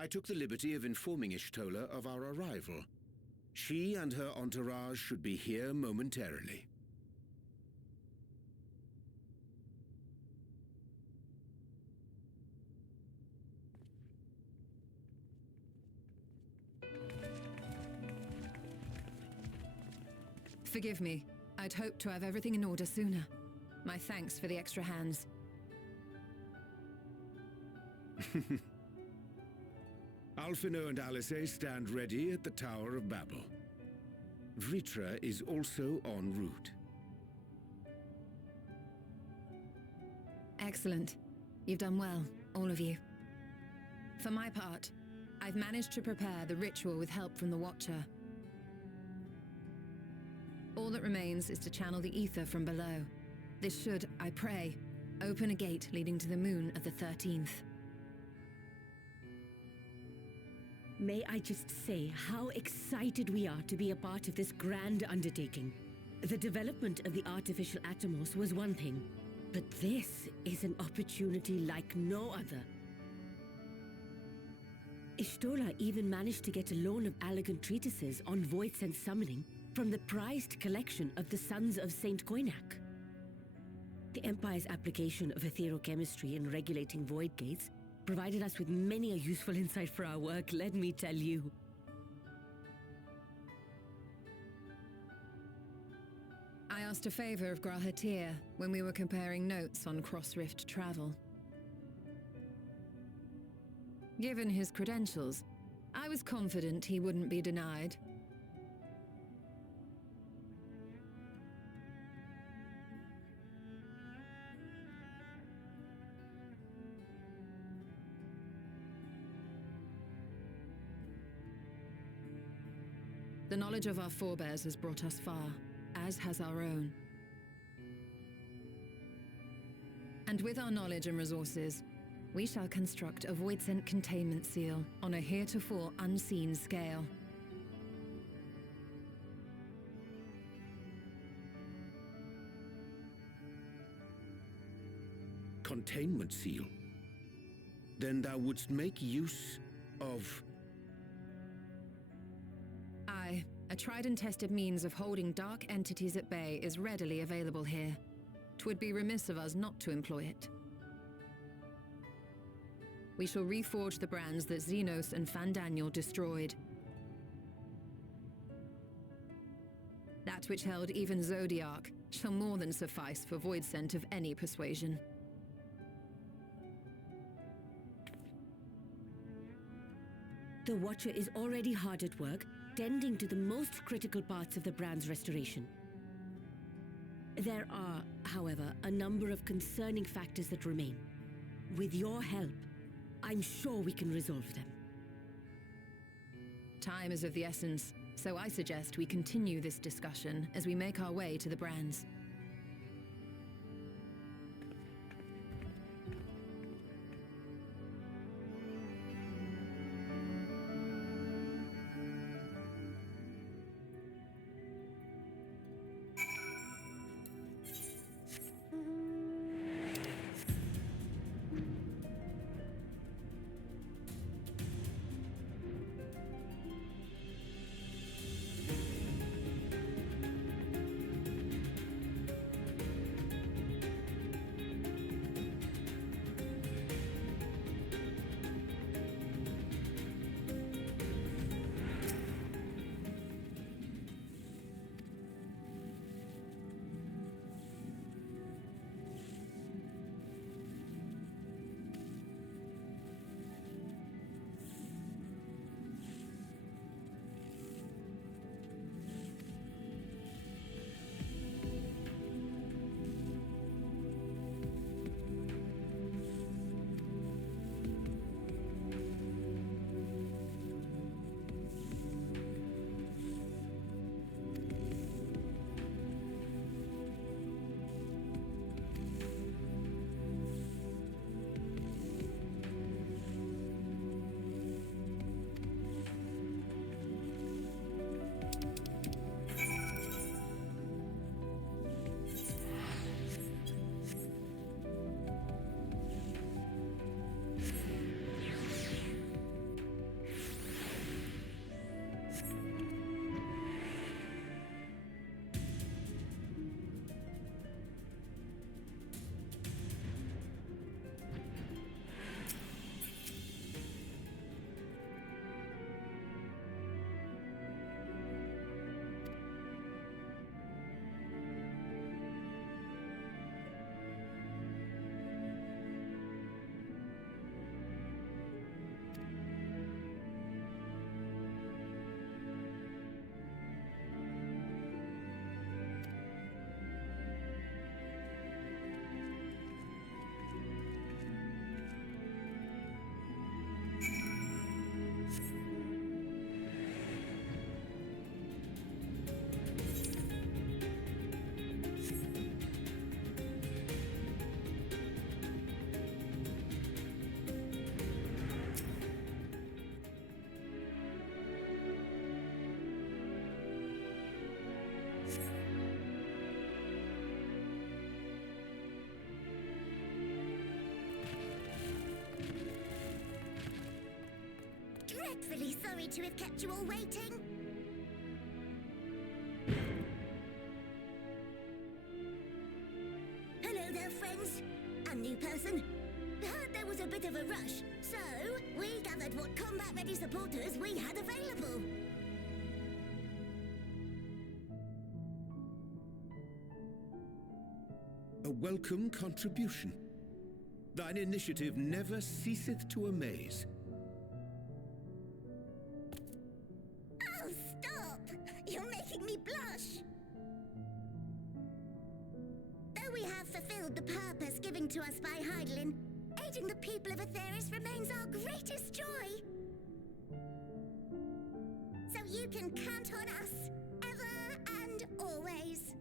I took the liberty of informing Ishtola of our arrival. She and her entourage should be here momentarily. Forgive me. I'd hoped to have everything in order sooner. My thanks for the extra hands. Alphino and Alice stand ready at the Tower of Babel. Vritra is also en route. Excellent. You've done well, all of you. For my part, I've managed to prepare the ritual with help from the Watcher. All that remains is to channel the ether from below. This should, I pray, open a gate leading to the moon of the 13th. May I just say how excited we are to be a part of this grand undertaking. The development of the artificial Atomos was one thing, but this is an opportunity like no other. Ishtola even managed to get a loan of elegant treatises on void sense summoning from the prized collection of the Sons of Saint Koinak. The Empire's application of etherochemistry in regulating void gates provided us with many a useful insight for our work, let me tell you. I asked a favor of Grahatir when we were comparing notes on cross-rift travel. Given his credentials, I was confident he wouldn't be denied. The knowledge of our forebears has brought us far, as has our own. And with our knowledge and resources, we shall construct a void-sent containment seal on a heretofore unseen scale. Containment seal? Then thou wouldst make use of... Aye, a tried and tested means of holding dark entities at bay is readily available here. 'Twould be remiss of us not to employ it. We shall reforge the brands that Xenos and Fandaniel destroyed. That which held even Zodiac shall more than suffice for void scent of any persuasion. The Watcher is already hard at work, tending to the most critical parts of the brand's restoration. There are, however, a number of concerning factors that remain. With your help, I'm sure we can resolve them. Time is of the essence, so I suggest we continue this discussion as we make our way to the brands. dreadfully sorry to have kept you all waiting. Hello there, friends. A new person. Heard there was a bit of a rush, so we gathered what combat-ready supporters we had available. A welcome contribution. Thine initiative never ceaseth to amaze. Oh, stop! You're making me blush! Though we have fulfilled the purpose given to us by Heidelin, aiding the people of Aetheris remains our greatest joy. So you can count on us, ever and always.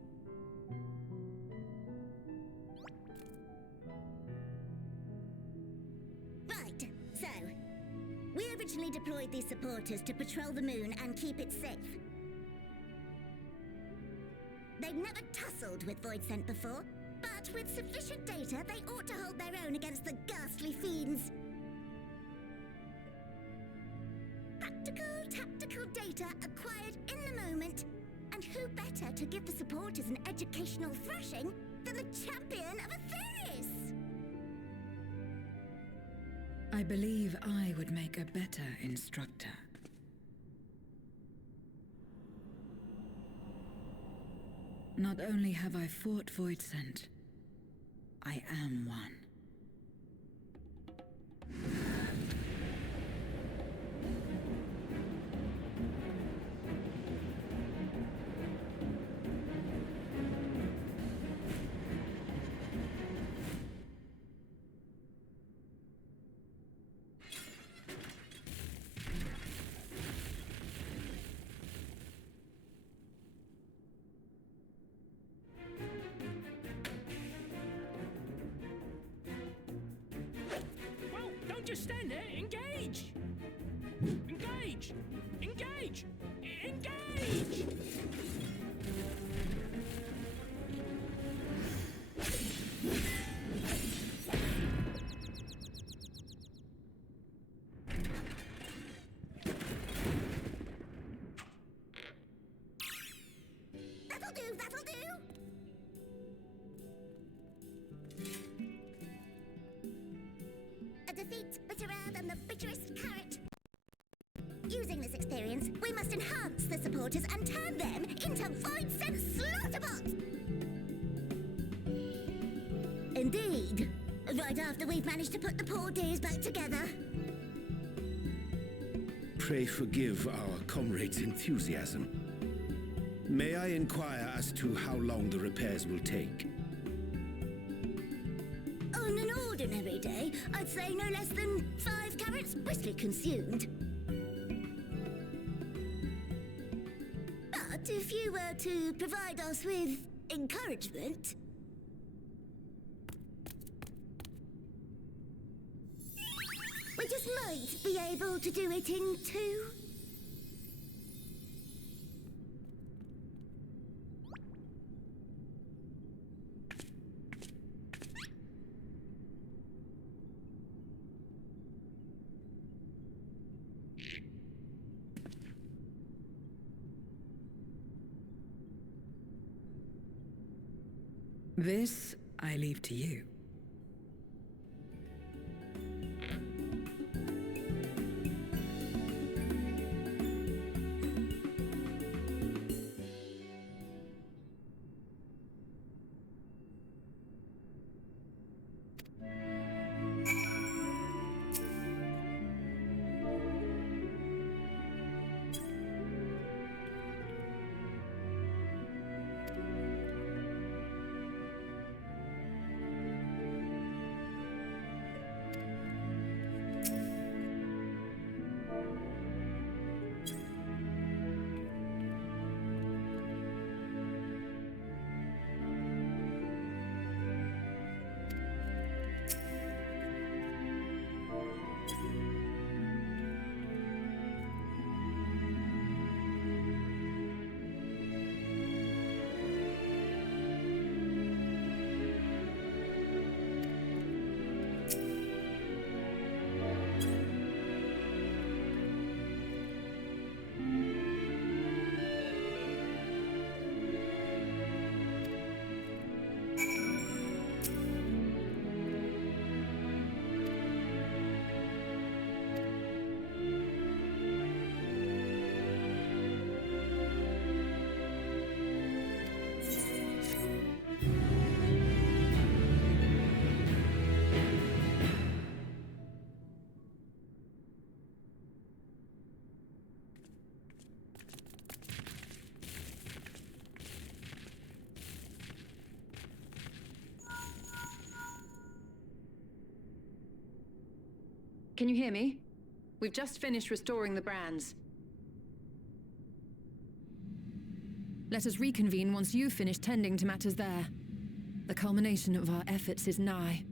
Right, so, we originally deployed these supporters to patrol the moon and keep it safe. They've never tussled with Voidsent before, but with sufficient data, they ought to hold their own against the ghastly fiends. Practical, tactical data acquired in the moment. And who better to give the supporters an educational thrashing than the champion of Aetheris? I believe I would make a better instructor. Not only have I fought Voidsent, I am one. Just stand there. Engage! Engage! Engage! Engage! That'll do, that'll do! A defeat bitterer than the bitterest carrot. Using this experience, we must enhance the supporters and turn them into Voidsent slaughterbots! Indeed. Right after we've managed to put the poor dears back together. Pray forgive our comrades' enthusiasm. May I inquire as to how long the repairs will take? On an ordinary day, I'd say no less than 5 carrots briskly consumed. But if you were to provide us with encouragement... we just might be able to do it in 2. This I leave to you. Can you hear me? We've just finished restoring the brands. Let us reconvene once you've finished tending to matters there. The culmination of our efforts is nigh.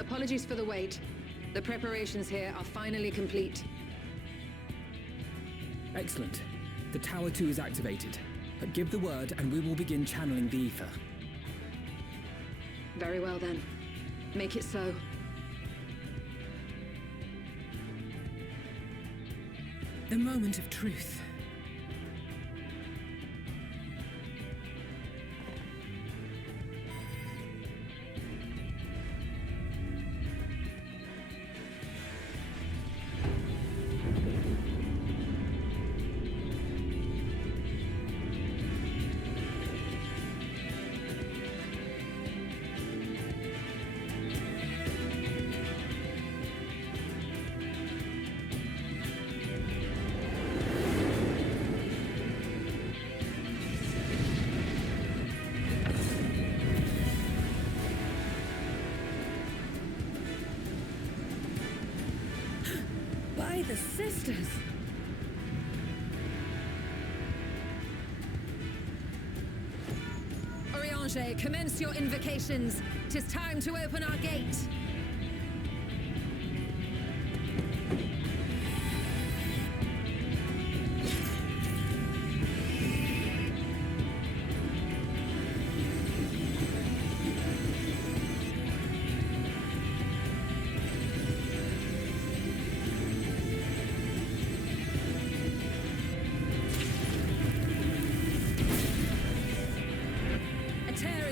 Apologies for the wait. The preparations here are finally complete. Excellent. The Tower 2 is activated. But give the word and we will begin channeling the ether. Very well then. Make it so. The moment of truth. By the sisters! Oriange, commence your invocations. 'Tis time to open our gate.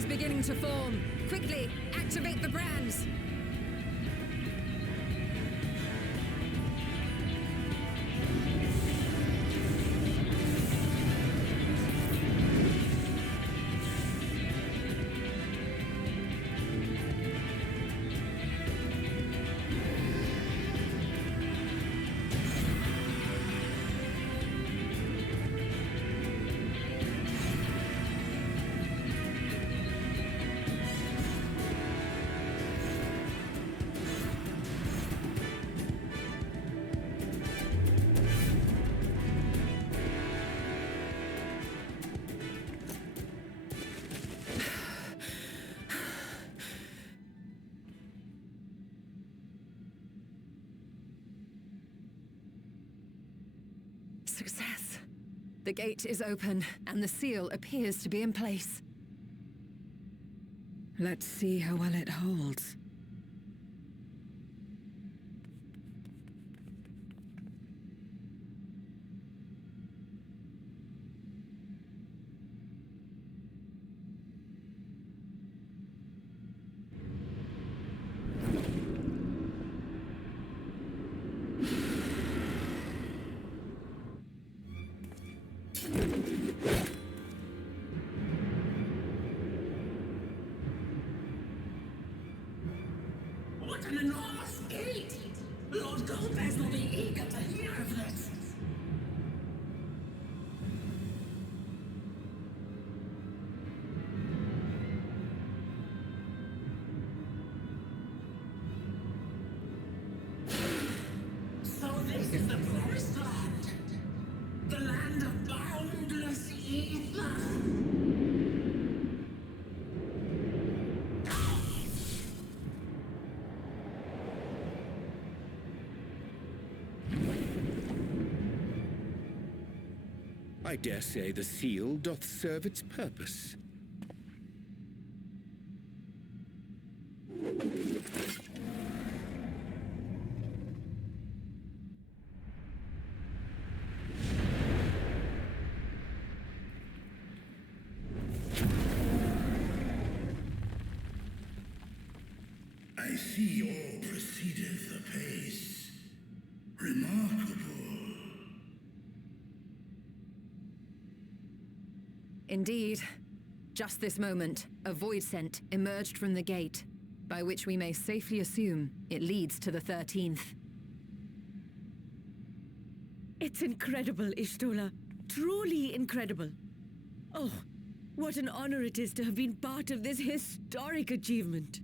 Beginning to form. Quickly, activate the brands. Success. The gate is open, and the seal appears to be in place. Let's see how well it holds. What an enormous gate! Lord Golbez will be eager to hear of this. So this is the promised land. The land of boundless ether. I dare say the seal doth serve its purpose. I see all proceedeth apace. Remarkable. Indeed. Just this moment, a void scent emerged from the gate, by which we may safely assume it leads to the 13th. It's incredible, Ishtola. Truly incredible. Oh, what an honor it is to have been part of this historic achievement.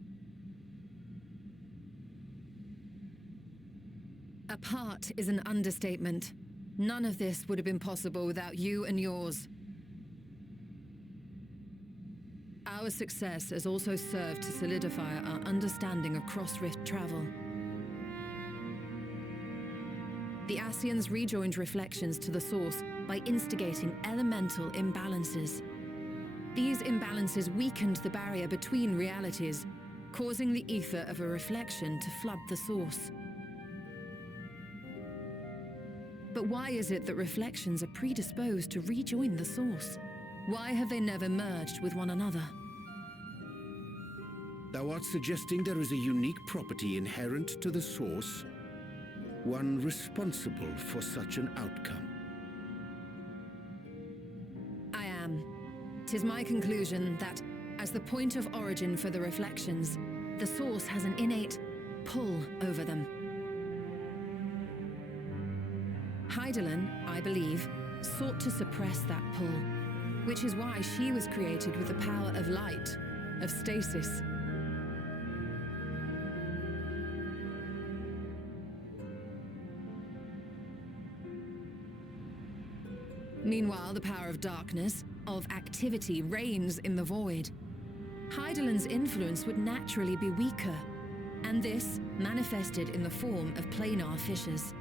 A part is an understatement. None of this would have been possible without you and yours. Our success has also served to solidify our understanding of cross-rift travel. The Ascians rejoined reflections to the source by instigating elemental imbalances. These imbalances weakened the barrier between realities, causing the ether of a reflection to flood the source. But why is it that reflections are predisposed to rejoin the source? Why have they never merged with one another? Thou art suggesting there is a unique property inherent to the source, one responsible for such an outcome. I am. 'Tis my conclusion that, as the point of origin for the reflections, the source has an innate pull over them. Hydaelyn, I believe, sought to suppress that pull, which is why she was created with the power of light, of stasis. Meanwhile, the power of darkness, of activity, reigns in the void. Hydaelyn's influence would naturally be weaker, and this manifested in the form of planar fissures.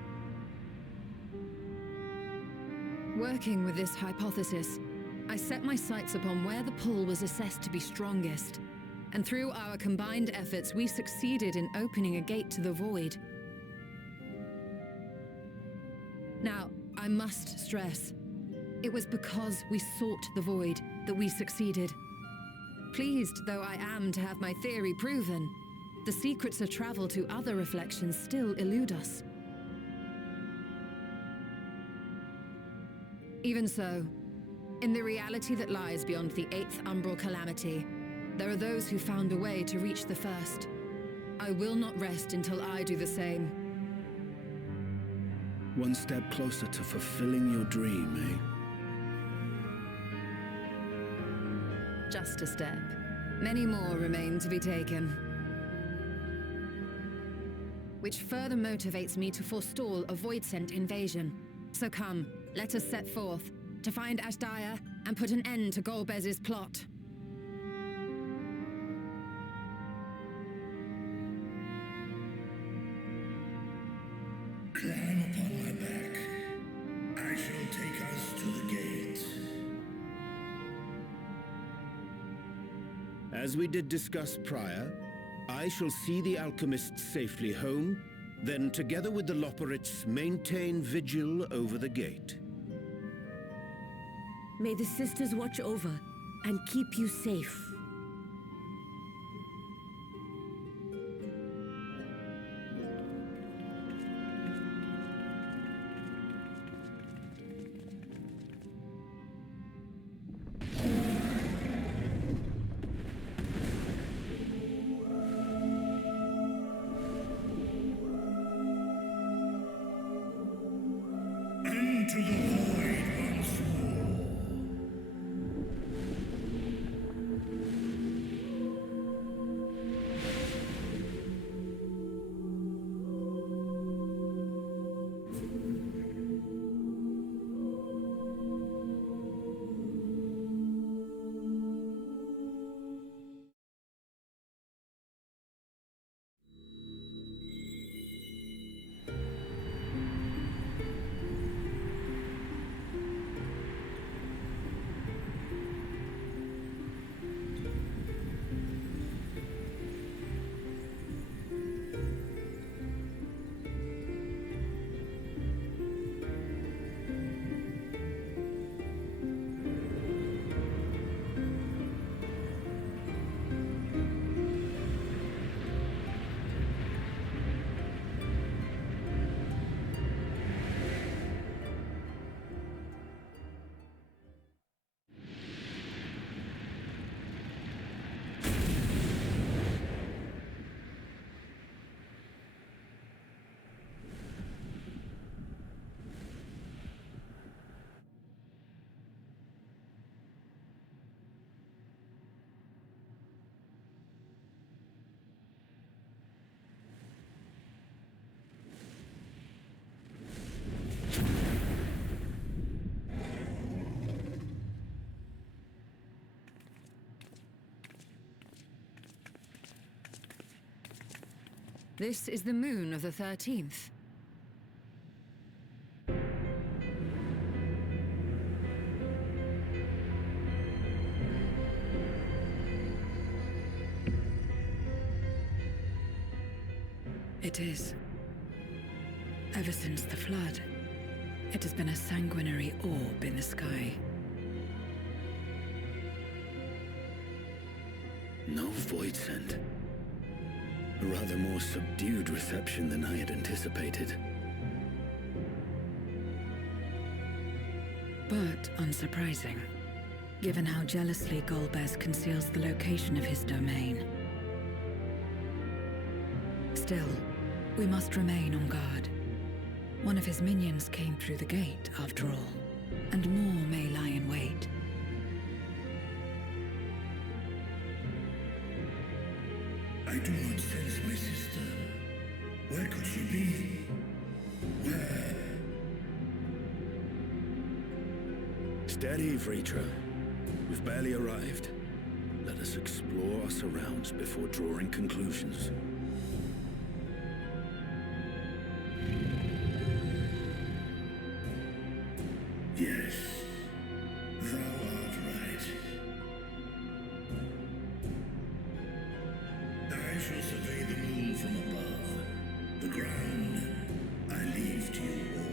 Working with this hypothesis, I set my sights upon where the pull was assessed to be strongest, and through our combined efforts we succeeded in opening a gate to the void. Now, I must stress, it was because we sought the void that we succeeded. Pleased though I am to have my theory proven, the secrets of travel to other reflections still elude us. Even so, in the reality that lies beyond the 8th umbral calamity, there are those who found a way to reach the first. I will not rest until I do the same. One step closer to fulfilling your dream, eh? Just a step. Many more remain to be taken. Which further motivates me to forestall a void-sent invasion. So come, let us set forth, to find Ashdaya and put an end to Golbez's plot. Climb upon my back. I shall take us to the gate. As we did discuss prior, I shall see the alchemists safely home, then together with the Loporrits maintain vigil over the gate. May the sisters watch over and keep you safe. into the void once more. This is the moon of the 13th. It is. Ever since the flood, it has been a sanguinary orb in the sky. No void scent. A rather more subdued reception than I had anticipated. But unsurprising, given how jealously Golbez conceals the location of his domain. Still, we must remain on guard. One of his minions came through the gate, after all, and more may lie in wait. I do not sense my sister. Where could she be? Where? Steady, Vritra. We've barely arrived. Let us explore our surrounds before drawing conclusions. Yes, thou art right. I shall survey the moon from above. The ground I leave to you all.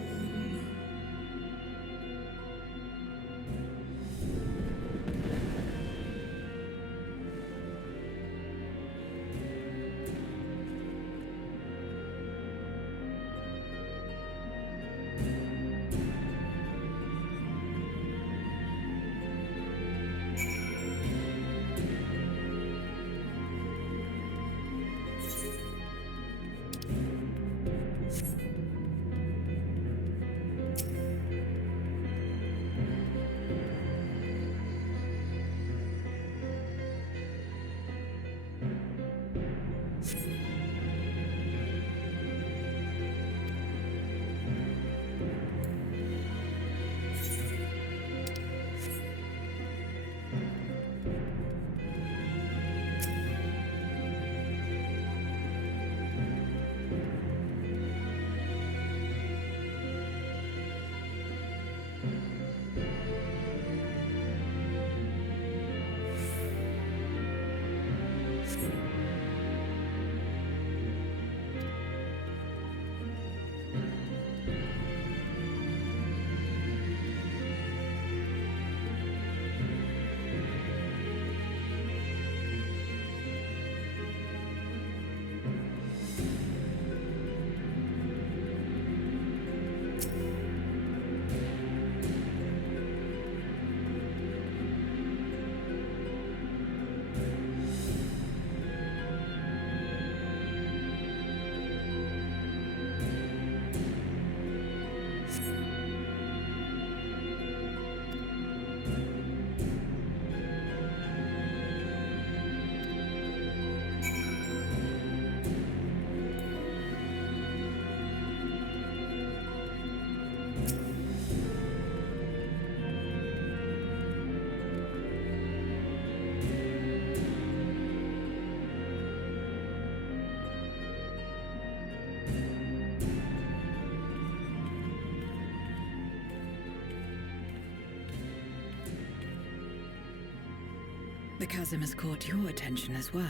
The chasm has caught your attention as well.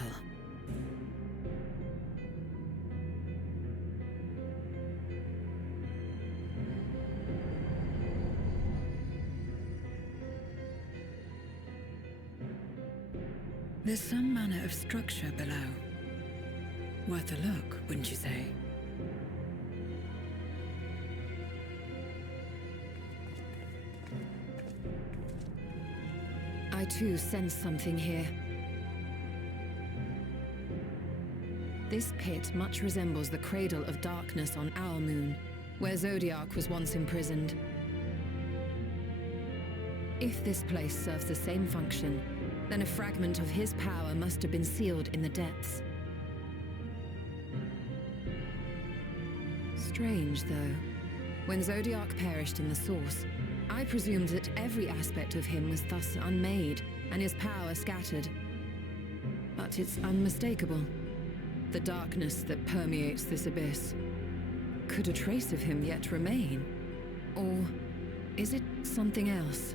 There's some manner of structure below. Worth a look, wouldn't you say? I too sense something here. This pit much resembles the Cradle of Darkness on our moon, where Zodiac was once imprisoned. If this place serves the same function, then a fragment of his power must have been sealed in the depths. Strange, though. When Zodiac perished in the Source, I presumed that every aspect of him was thus unmade, and his power scattered. But it's unmistakable. The darkness that permeates this abyss. Could a trace of him yet remain? Or is it something else?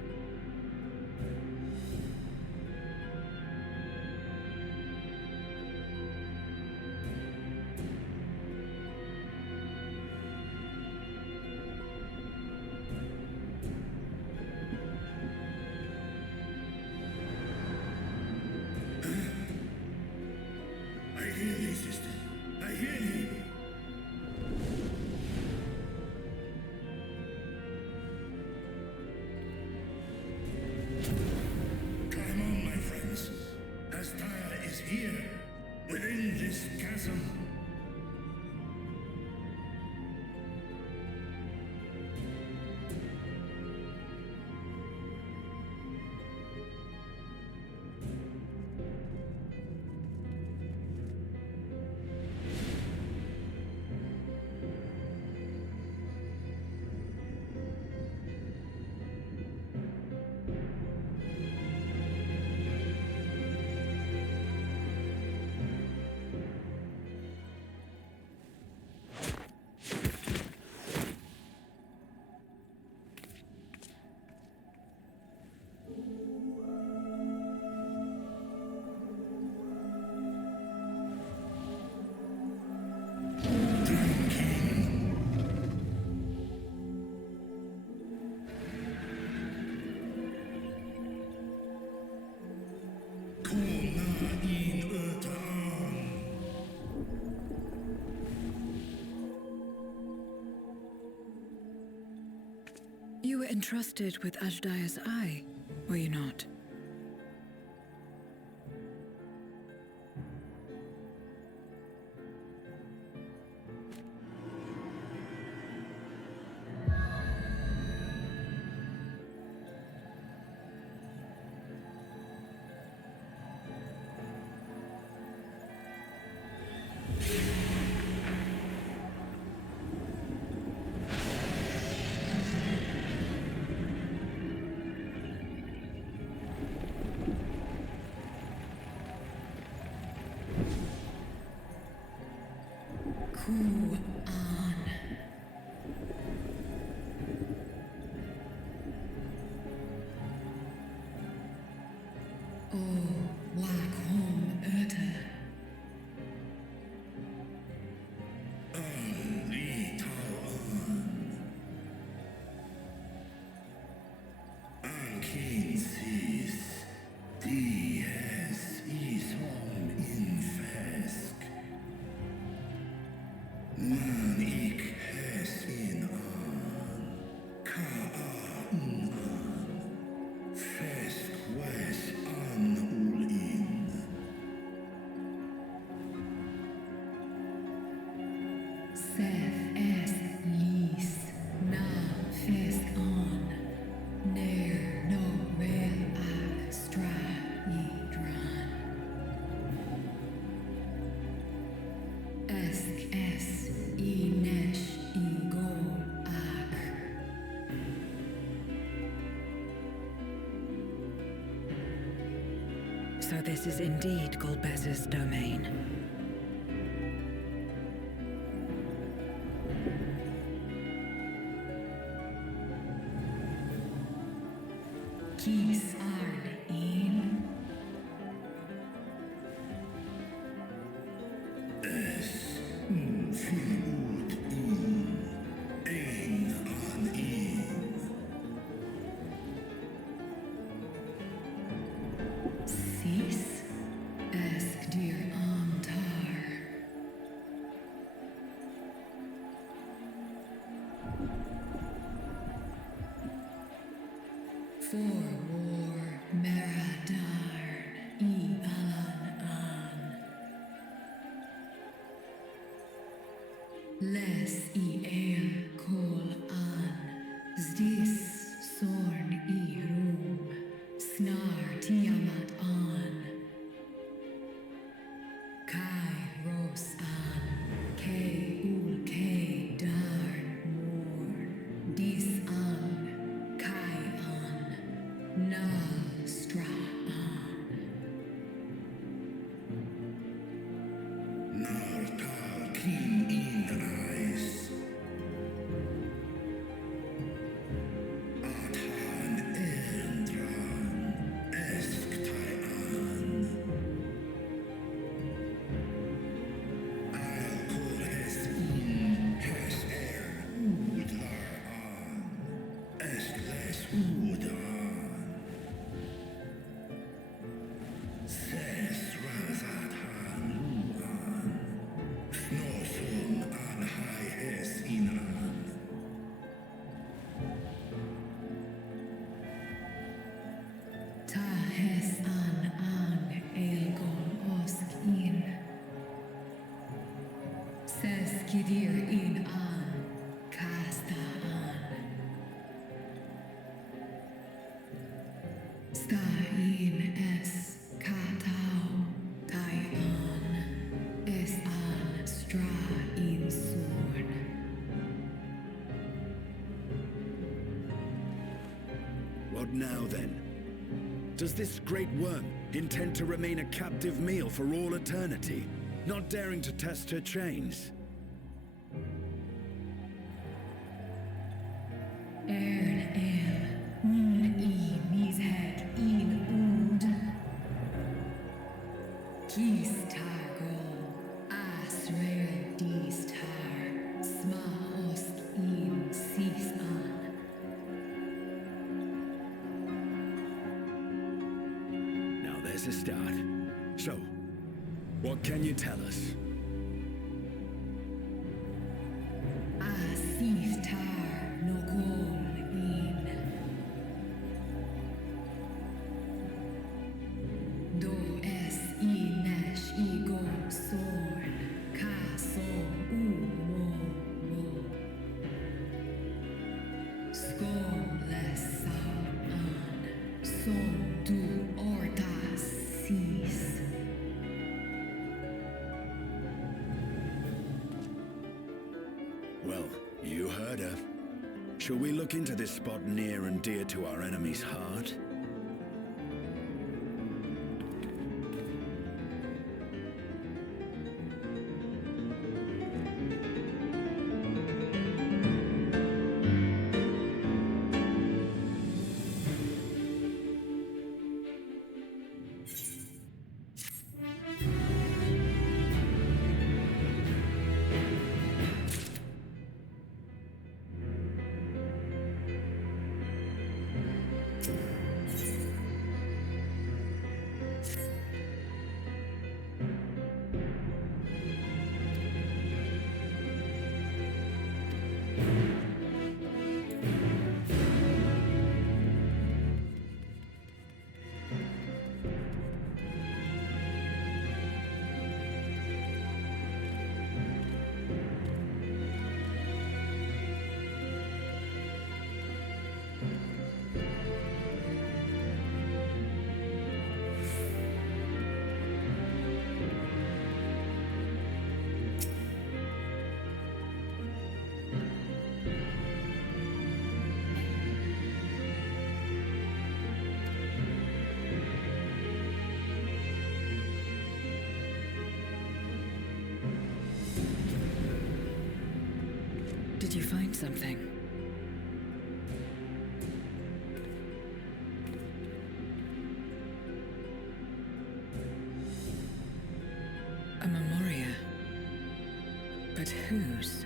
You were entrusted with Ajdaya's eye, were you not? So this is indeed Golbez's domain. Kis Arn In. For war, Meradarn, Alan an. Les air kol an, zdis sorn rum, snar tiamat an. Kai ros an, ke ul ke darn morn, dis an, kai an, na stra an. Nartal kin in eyes. Athan endran, esktai an. I'll call his in, has udlar an. Esk les udan. Ses razathan luan. Snosun an hai hes inan. Ta hes an elgon osk in. Ses kidir in an, kasta an. Sta in es katau, tai an. Es an stra in sorn. What now then? Does this great worm intend to remain a captive meal for all eternity, not daring to test her chains? Ern el, mis head in ud. Kis targol, asrer dis tar, sma osk in sis an. Now there's a start. So, what can you tell us? Asif tar no kol in. Do es inesh igo sorn, ka som mo. Skål lesar an, som du ortas sis. Well, you heard her. Shall we look into this spot near and dear to our enemy's heart? Did you find something? A memoria. But whose?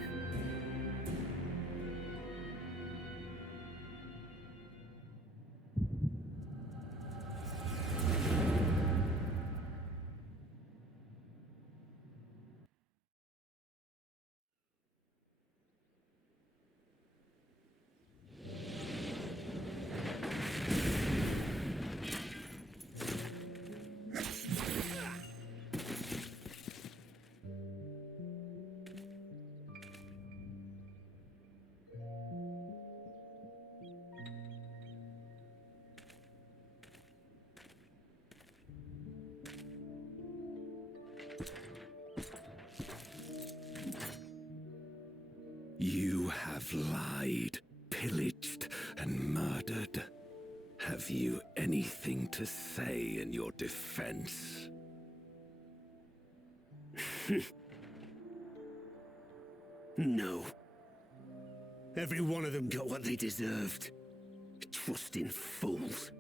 have lied, pillaged, and murdered. Have you anything to say in your defense? No. Every one of them got what they deserved. Trusting fools.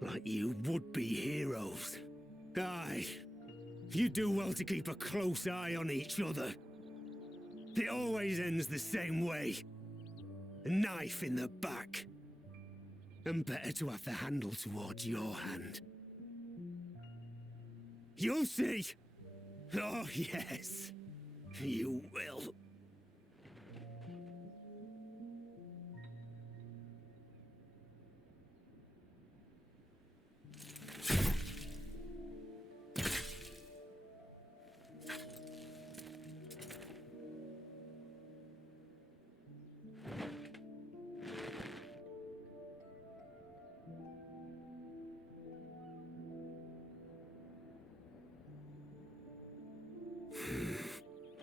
Like you would-be heroes. Aye. You do well to keep a close eye on each other. It always ends the same way. A knife in the back. And better to have the handle towards your hand. You'll see! Oh, yes. You will.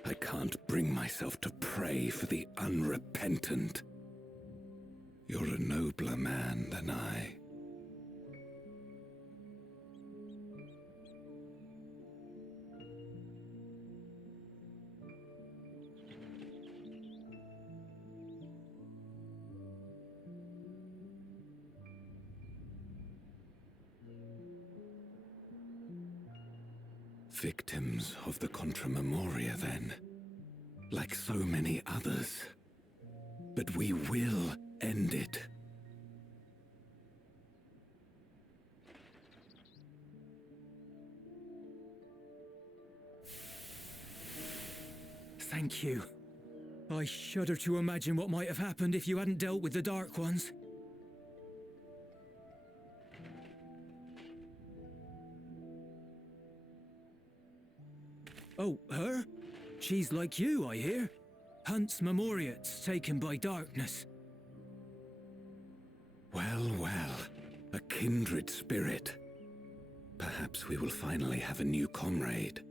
I can't bring myself to pray for the unrepentant. You're a nobler man than I. Victims of the Contra Memoria, then. Like so many others. But we will end it. Thank you. I shudder to imagine what might have happened if you hadn't dealt with the Dark Ones. Oh, her? She's like you, I hear. Hunts Memoriats taken by darkness. Well, well. A kindred spirit. Perhaps we will finally have a new comrade.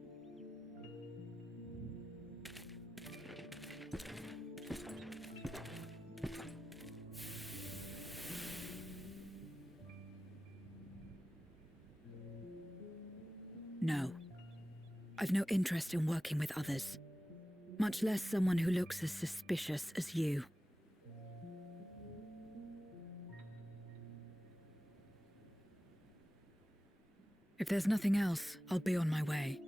No. I've no interest in working with others. Much less someone who looks as suspicious as you. If there's nothing else, I'll be on my way.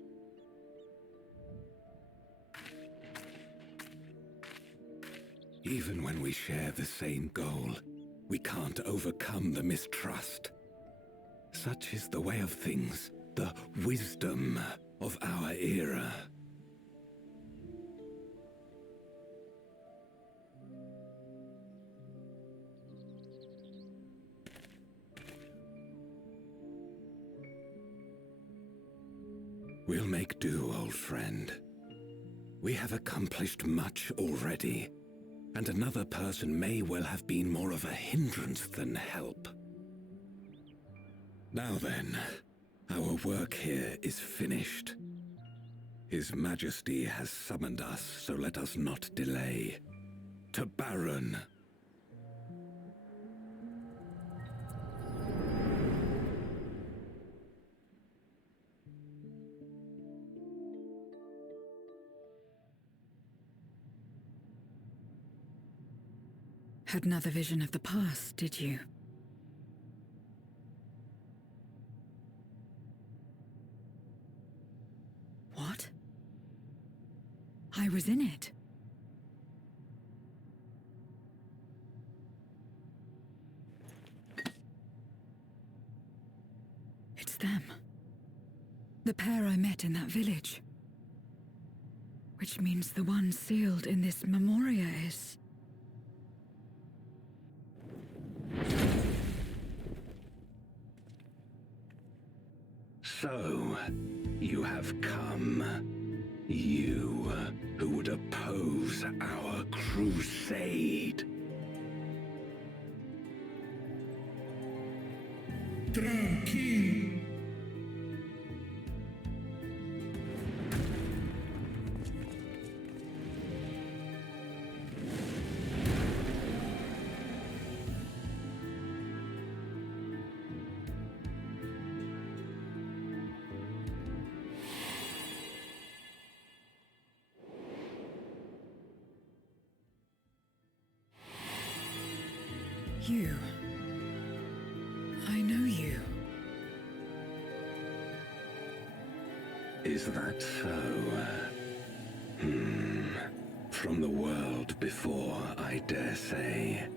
Even when we share the same goal, we can't overcome the mistrust. Such is the way of things, the wisdom of our era. We'll make do, old friend. We have accomplished much already, and another person may well have been more of a hindrance than help. Now then, our work here is finished. His Majesty has summoned us, so let us not delay. To Baron. Had another vision of the past, did you? What? I was in it. It's them. The pair I met in that village. Which means the one sealed in this Memoria is... So, you have come. You, who would oppose our crusade. Tranquilo. You. I know you. Is that so? From the world before, I dare say.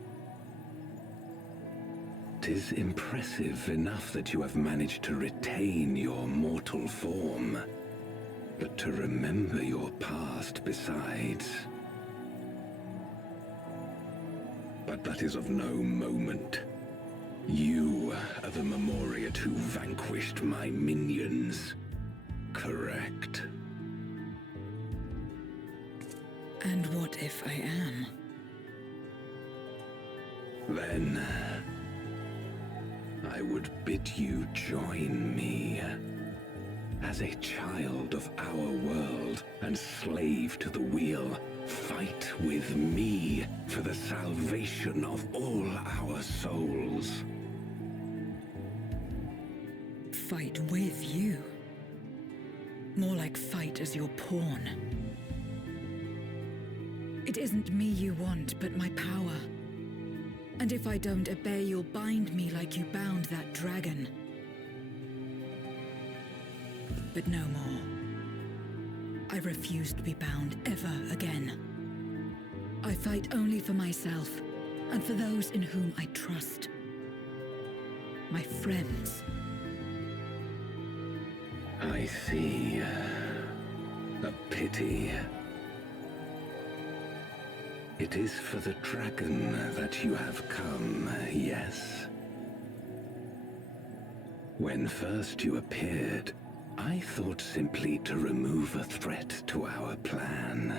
'Tis impressive enough that you have managed to retain your mortal form, but to remember your past besides. But that is of no moment. You are the Memoriat who vanquished my minions, correct? And what if I am? Then I would bid you join me. As a child of our world and slave to the wheel, fight with me for the salvation of all our souls. Fight with you? More like fight as your pawn. It isn't me you want, but my power. And if I don't obey, you'll bind me like you bound that dragon. But no more. I refuse to be bound ever again. I fight only for myself, and for those in whom I trust. My friends. I see. A pity. It is for the dragon that you have come, yes? When first you appeared, I thought simply to remove a threat to our plan.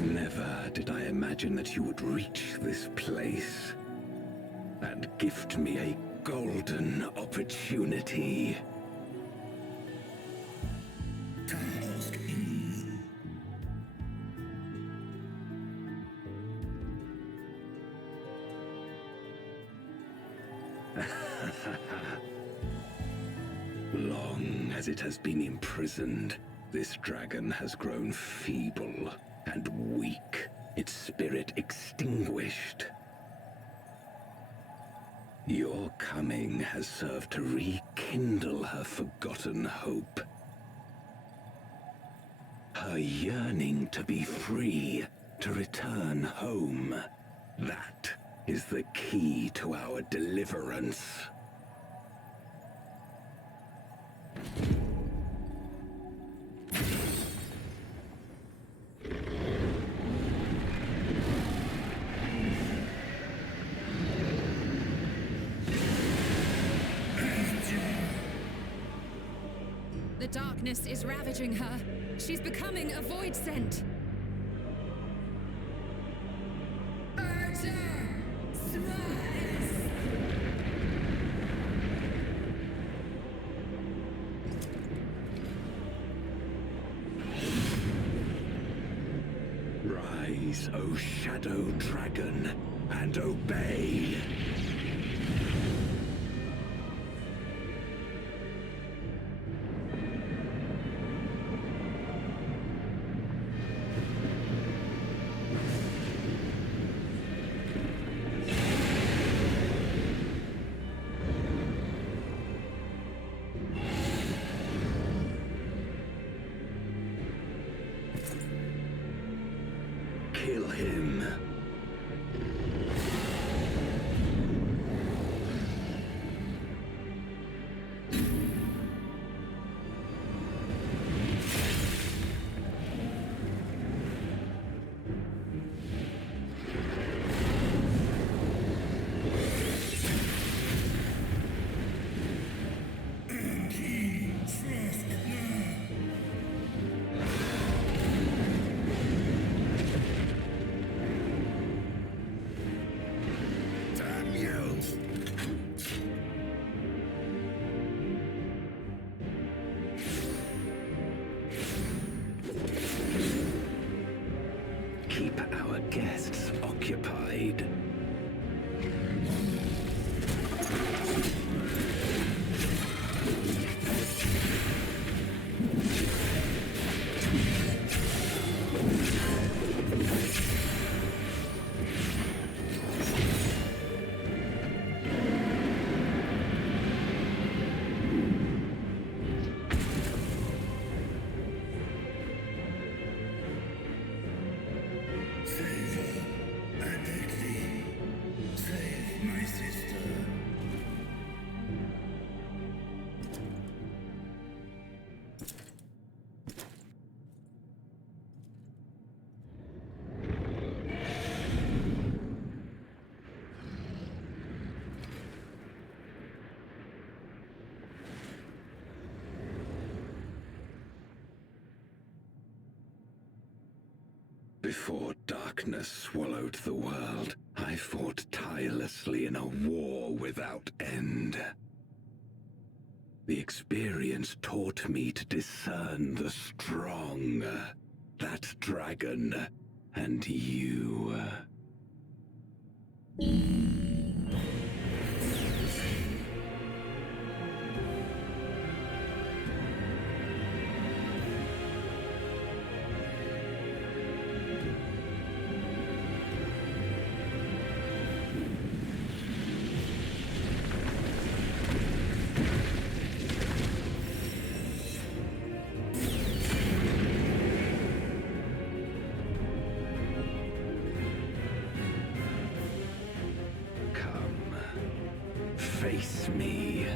Never did I imagine that you would reach this place and gift me a golden opportunity. Long as it has been imprisoned, this dragon has grown feeble and weak, its spirit extinguished. Your coming has served to rekindle her forgotten hope. Her yearning to be free, to return home. That is the key to our deliverance. The darkness is ravaging her. She's becoming a void scent. Rise, O Shadow Dragon, and obey! Kill him. Before darkness swallowed the world, I fought tirelessly in a war without end. The experience taught me to discern the strong, that dragon, and you. Face me.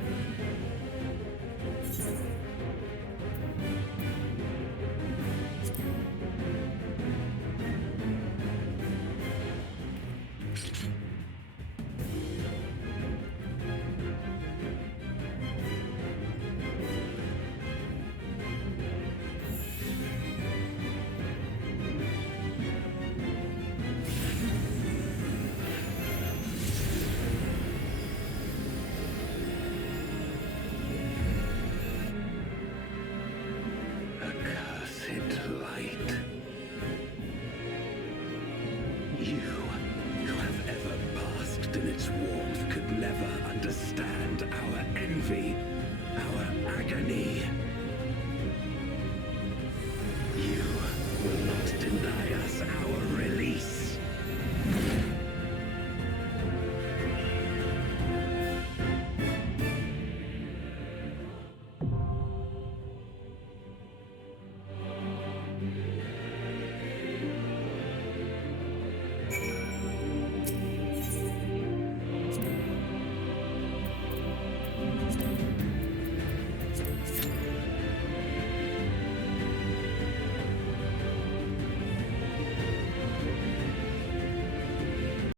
You, who have ever basked in its warmth, could never understand our envy, our agony.